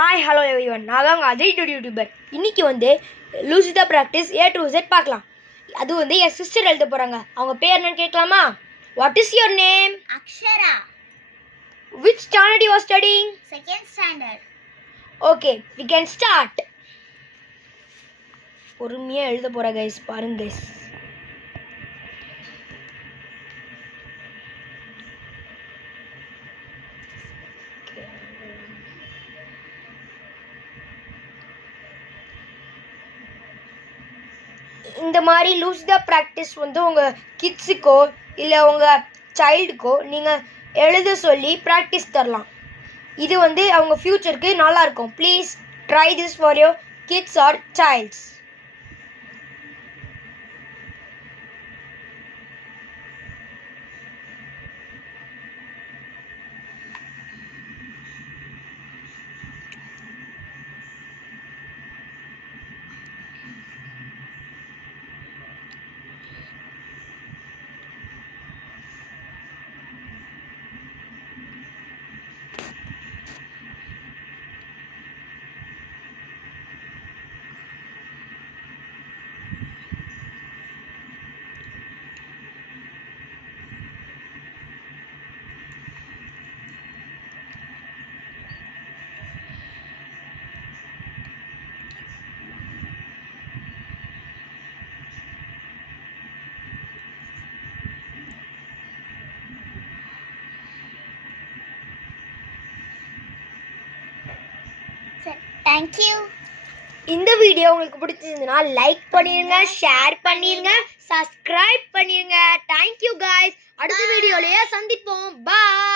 Hi hello everyone, நான் தான் உங்கள் அஜய் டூடி யூடியூபர். இன்றைக்கி வந்து லூசிதா ப்ராக்டிஸ் A to Z பார்க்கலாம். அது வந்து என் சிஸ்டர் எழுத போகிறாங்க. அவங்க பேர் என்னன்னு கேட்கலாமா? What is your name? Akshara. Which standard you are studying? Second standard. Okay, we can start. பொறுமையாக எழுத போகிற கைஸ், பாருங்க கைஸ். இந்த மாதிரி லூசிதா ப்ராக்டிஸ் வந்து உங்கள் கிட்ஸுக்கோ இல்லை உங்கள் சைல்டுக்கோ நீங்கள் எழுத சொல்லி ப்ராக்டிஸ் தரலாம். இது வந்து அவங்க ஃப்யூச்சருக்கு நல்லாயிருக்கும். Please try this for your kids or childs. Thank you. இந்த வீடியோ உங்களுக்கு பிடிச்சிருந்ததுன்னா லைக் பண்ணிருங்க, ஷேர் பண்ணிருங்க, சப்ஸ்கிரைப் பண்ணிருங்க. Thank you guys. அடுத்த வீடியோலயே சந்திப்போம். பாய்.